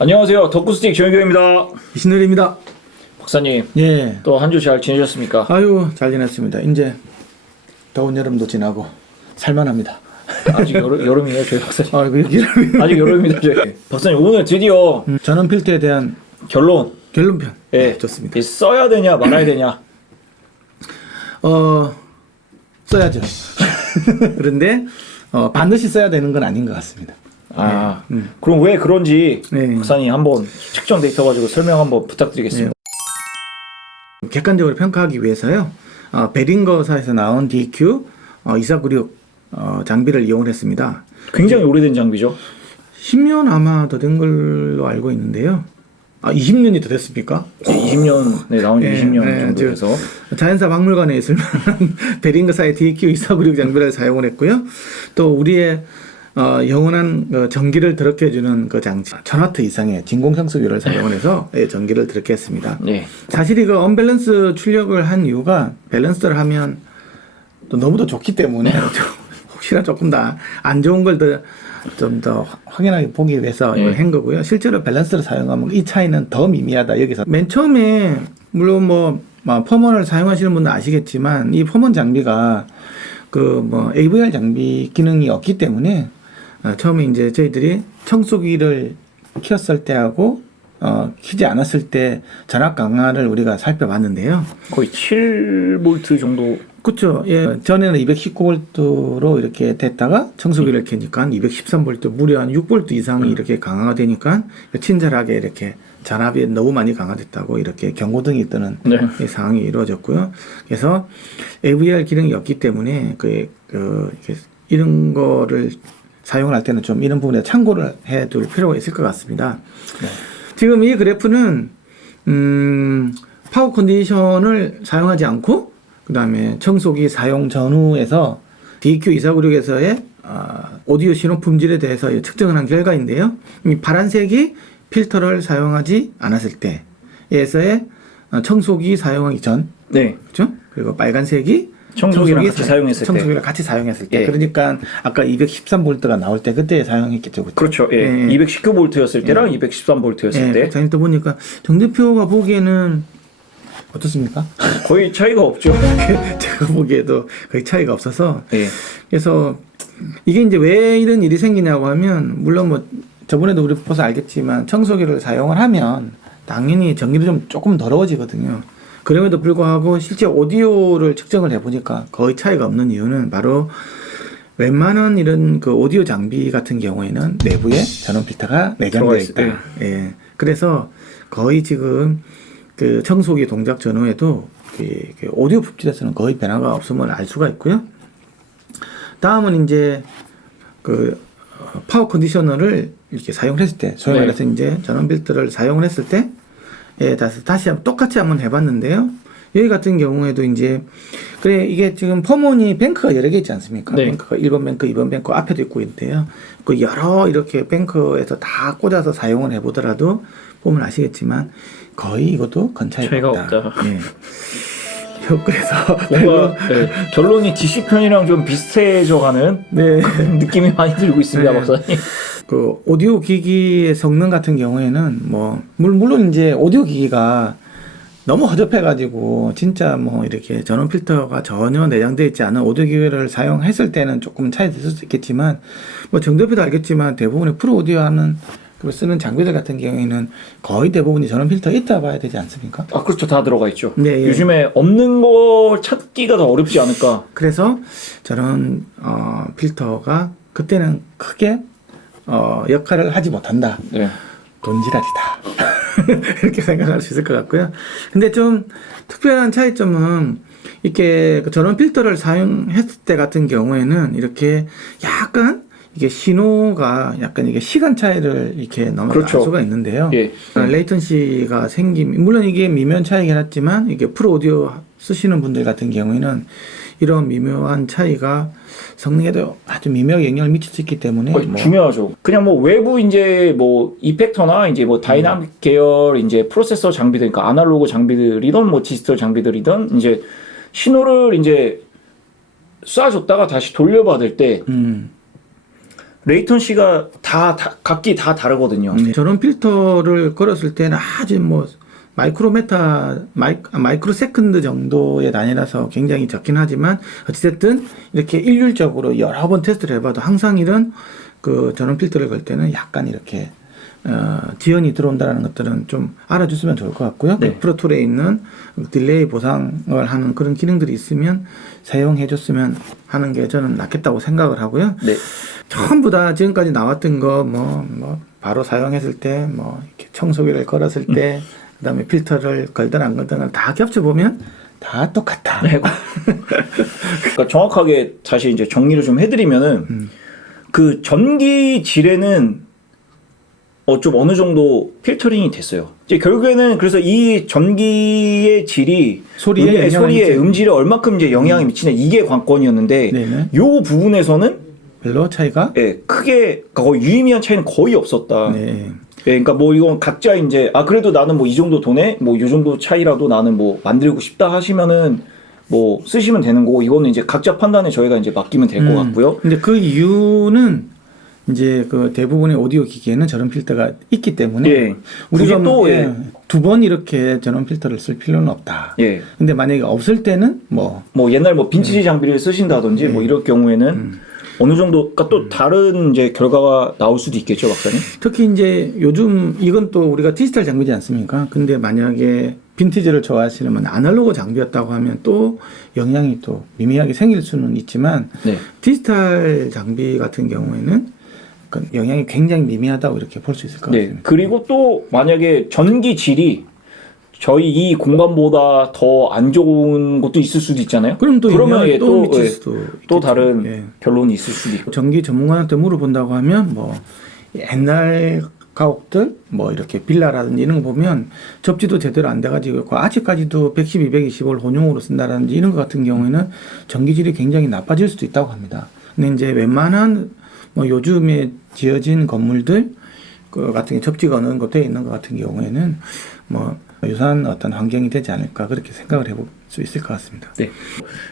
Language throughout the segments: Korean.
안녕하세요. 덕구스틱 정현경입니다. 이신열입니다. 박사님, 예. 또 한 주 잘 지내셨습니까? 아유 잘 지냈습니다. 이제 더운 여름도 지나고 살만합니다. 아직 여름, 여름이에요, 저희 박사님. 아 그 여름이. 아직 여름입니다, 저희. 박사님, 오늘 드디어 음, 전원 필터에 대한 결론. 결론편. 예, 네, 좋습니다. 이 써야 되냐, 말아야 되냐. 어 써야죠. 그런데 어, 반드시 써야 되는 건 아닌 것 같습니다. 아, 그럼 왜 그런지 네. 박사님 한번 측정 데이터 가지고 설명 한번 부탁드리겠습니다. 객관적으로 평가하기 위해서요. 어, 베링거사에서 나온 DQ 어, 2496 어, 장비를 이용했습니다. 굉장히 오래된 장비죠. 10년 아마 더 된 걸로 알고 있는데요. 아 20년이 더 됐습니까? 20년에 나온 지 예, 20년 예, 정도 저- 돼서. 자연사 박물관에 있을 만한 베링거사의 DQ 2496 장비를 사용을 했고요. 또 우리의 어, 영원한 그 전기를 드럽게 해주는 그 장치, 1000와트 이상의 진공청소기를 사용을 해서 예, 전기를 드럽게 했습니다. 네. 사실 이거 언밸런스 출력을 한 이유가 밸런스를 하면 또 너무도 좋기 때문에 좀 혹시나 조금 더 안 좋은 걸 더 좀더 확인하게 보기 위해서 이걸 예. 한 거고요. 실제로 밸런스를 사용하면 이 차이는 더 미미하다. 여기서 맨 처음에 물론 뭐, 뭐 펌원을 사용하시는 분은 아시겠지만 이 펌원 장비가 그 뭐 AVR 장비 기능이 없기 때문에 어, 처음에 이제 저희들이 청소기를 켰을 때하고 어, 키지 않았을 때 전압 강화를 우리가 살펴봤는데요. 거의 7V 정도. 그렇죠. 예. 전에는 219볼트로 이렇게 됐다가 청소기를 켜니까 213볼트 무려 한 6볼트 이상이 이렇게 강화가 되니까 친절하게 이렇게 전압이 너무 많이 강화됐다고 이렇게 경고등이 뜨는 네. 이 상황이 이루어졌고요. 그래서 AVR 기능이 없기 때문에 그, 그 이런 거를 사용을 할 때는 좀 이런 부분에 참고를 해둘 필요가 있을 것 같습니다. 지금 이 그래프는 음, 파워 컨디션을 사용하지 않고 그 다음에 청소기 사용 전후에서 DQ246에서의 아, 오디오 신호 품질에 대해서 측정을 한 결과인데요. 이 파란색이 필터를 사용하지 않았을 때에서의 어, 청소기 사용하기 전, 네. 그렇죠? 그리고 빨간색이 청소기랑 청소기 같이 사- 사용 했을 때. 청소기랑 같이 사용했을 때. 예. 그러니까 아까 213볼트가 나올 때 그때 사용했겠죠, 그렇죠? 그렇죠. 예. 219V였을 때랑 213V였을 예, 때 다닐 때 보니까 정 대표가 보기에는 어떻습니까? 거의 차이가 없죠. 제가 보기에도 거의 차이가 없어서 예. 그래서 이게 이제 왜 이런 일이 생기냐고 하면 물론 뭐 저번에도 우리 보서 알겠지만 청소기를 사용을 하면 당연히 전기도 좀 조금 더러워지거든요. 그럼에도 불구하고 실제 오디오를 측정을 해보니까 거의 차이가 없는 이유는 바로 웬만한 이런 그 오디오 장비 같은 경우에는 내부에 전원 필터가 내장되어 있다. 예. 그래서 거의 지금 그 청소기 동작 전후에도 오디오 품질에서는 거의 변화가 없음을 알 수가 있고요. 다음은 이제 그 어, 파워 컨디셔너를 이렇게 사용을 했을 때, 소위 네. 말해서 이제 전원 필터를 사용을 했을 때, 예, 다시, 다시 한번 똑같이 한번 해봤는데요. 여기 같은 경우에도 이제, 그래, 이게 지금 펌온이 뱅크가 여러 개 있지 않습니까? 네. 뱅크가 1번 뱅크, 2번 뱅크 앞에도 있고 있는데요. 그 여러 이렇게 뱅크에서 다 꽂아서 사용을 해보더라도 보면 아시겠지만 거의 이것도 차이가 없다. 없다. 예. 그래서 뭔가 예, 결론이 DC 편이랑 좀 비슷해져가는 네. 느낌이 많이 들고 있습니다, 네. 박사님. 그 오디오 기기의 성능 같은 경우에는 뭐 물- 물론 이제 오디오 기기가 너무 허접해가지고 진짜 뭐 이렇게 전원 필터가 전혀 내장되어 있지 않은 오디오 기기를 사용했을 때는 조금 차이 있을 수 있겠지만 뭐 정대표도 알겠지만 대부분의 프로 오디오 하는 그 쓰는 장비들 같은 경우에는 거의 대부분이 전원 필터 있다 봐야 되지 않습니까? 아, 그렇죠. 다 들어가 있죠. 네, 예. 요즘에 없는 거 찾기가 더 어렵지 않을까. 그래서 저는 어, 필터가 그때는 크게 어, 역할을 하지 못한다. 네. 돈지랄이다. 이렇게 생각할 수 있을 것 같고요. 근데 좀 특별한 차이점은 이렇게 그 전원 필터를 사용했을 때 같은 경우에는 이렇게 약간 이게 신호가 약간 이게 시간 차이를 이렇게 넘어갈 그렇죠. 수가 있는데요. 예. 어, 레이턴시가 생김 물론 이게 미묘한 차이긴 하지만 이게 프로 오디오 쓰시는 분들 같은 경우에는 이런 미묘한 차이가 성능에도 아주 미묘하게 영향을 미칠 수 있기 때문에 뭐 중요하죠. 그냥 뭐 외부 이제 뭐 이펙터나 이제 뭐 다이나믹 계열 이제 프로세서 장비들, 그러니까 아날로그 장비들이든 뭐 디지털 장비들이든 이제 신호를 이제 쏴줬다가 다시 돌려받을 때 음. 레이턴시가 다, 다 각기 다 다르거든요. 네. 저런 필터를 걸었을 때는 아주 뭐 마이크로메타 마이, 아, 마이크로 세컨드 정도의 단위라서 굉장히 적긴 하지만 어찌됐든 이렇게 일률적으로 여러 번 테스트를 해봐도 항상 이런 그 저런 필터를 걸 때는 약간 이렇게 어, 지연이 들어온다는 것들은 좀 알아줬으면 좋을 것 같고요. 네. 그 프로툴에 있는 딜레이 보상을 하는 그런 기능들이 있으면 사용해줬으면 하는 게 저는 낫겠다고 생각을 하고요. 네. 전부 다 지금까지 나왔던 거 뭐 뭐 바로 사용했을 때뭐 이렇게 청소기를 걸었을 때 그다음에 필터를 걸든 안 걸든 다 겹쳐 보면 다 똑같다. 네. 그러니까 정확하게 다시 이제 정리를 좀 해드리면은 음. 그 전기 질에는 어 좀 어느 정도 필터링이 됐어요. 이제 결국에는 그래서 이 전기의 질이 소리에 영향을 소리의 음질에 얼마큼 이제 영향이 미치냐 이게 관건이었는데 네네. 요 부분에서는 별로 차이가 예, 크게 거의 유의미한 차이는 거의 없었다. 네. 예, 그러니까 뭐 이건 각자 이제 아 그래도 나는 뭐 이 정도 돈에 뭐 이 정도 차이라도 나는 뭐 만들고 싶다 하시면은 뭐 쓰시면 되는 거고 이거는 이제 각자 판단에 저희가 이제 맡기면 될것 음. 같고요. 근데 그 이유는 이제 그 대부분의 오디오 기기에는 저런 필터가 있기 때문에 예. 우리가 굳이 또, 뭐, 예. 두번 이렇게 저런 필터를 쓸 필요는 없다. 예. 근데 만약에 없을 때는 뭐 뭐 옛날 뭐 빈티지 장비를 쓰신다든지 예. 뭐 이럴 경우에는 음. 어느 정도 그러니까 또 다른 이제 결과가 나올 수도 있겠죠, 박사님. 특히 이제 요즘 이건 또 우리가 디지털 장비지 않습니까? 근데 만약에 빈티지를 좋아하시는 아날로그 장비였다고 하면 또 영향이 또 미미하게 생길 수는 있지만 네. 디지털 장비 같은 경우에는 그 영향이 굉장히 미미하다고 이렇게 볼 수 있을 것 네. 같습니다. 그리고 또 만약에 전기 질이 저희 이 공간보다 더 안 좋은 것도 있을 수도 있잖아요. 그럼 또 그러면 예, 또, 또, 미칠 예, 수도 또 있겠죠. 다른 예. 결론이 있을 수도 있고. 전기 전문가한테 물어본다고 하면 뭐 옛날 가옥들 뭐 이렇게 빌라라든지 이런 거 보면 접지도 제대로 안 돼가지고 있고 아직까지도 112, 120을 혼용으로 쓴다라든지 이런 것 같은 경우에는 전기질이 굉장히 나빠질 수도 있다고 합니다. 근데 이제 웬만한 뭐 요즘에 지어진 건물들 그 같은 게 접지가 어느 정도 돼 있는 것 같은 경우에는 뭐 유사한 어떤 환경이 되지 않을까 그렇게 생각을 해볼 수 있을 것 같습니다. 네.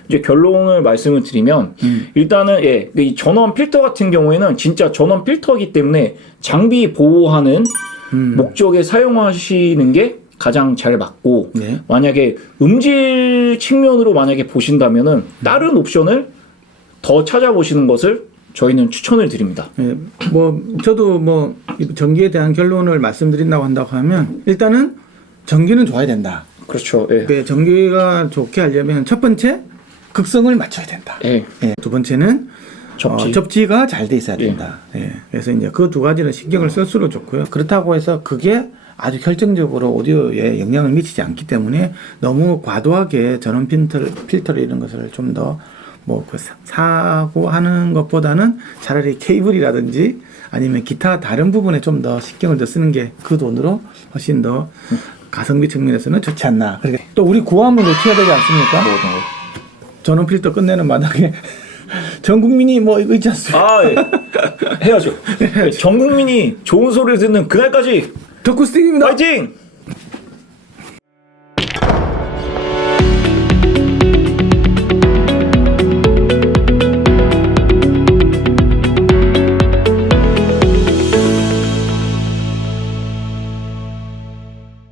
이제 결론을 말씀을 드리면 음. 일단은 예, 이 전원 필터 같은 경우에는 진짜 전원 필터이기 때문에 장비 보호하는 음. 목적에 사용하시는 게 가장 잘 맞고 네. 만약에 음질 측면으로 만약에 보신다면은 다른 옵션을 더 찾아보시는 것을 저희는 추천을 드립니다. 예, 뭐 저도 뭐 전기에 대한 결론을 말씀드린다고 한다고 하면 일단은 전기는 좋아야 된다. 그렇죠. 예. 그 전기가 좋게 하려면 첫 번째 극성을 맞춰야 된다. 예. 예, 두 번째는 접지. 어, 접지가 잘 돼 있어야 된다. 예. 그래서 이제 그 두 가지는 신경을 쓸수록 좋고요. 그렇다고 해서 그게 아주 결정적으로 오디오에 영향을 미치지 않기 때문에 너무 과도하게 전원 필터, 필터를 이런 것을 좀 더 뭐 그 사고 하는 것보다는 차라리 케이블이라든지 아니면 기타 다른 부분에 좀 더 신경을 더 쓰는 게 그 돈으로 훨씬 더 가성비 측면에서는 좋지 않나. 그러니까 또 우리 구함을 놓쳐야 되지 않습니까? 뭐 어떤 거? 전원 필터 끝내는 마당에 전 국민이 뭐 이거 있지 않습니까? 아, 예. 해야죠. 전 국민이 좋은 소리를 듣는 그날까지 덕후 스틱입니다. 파이팅!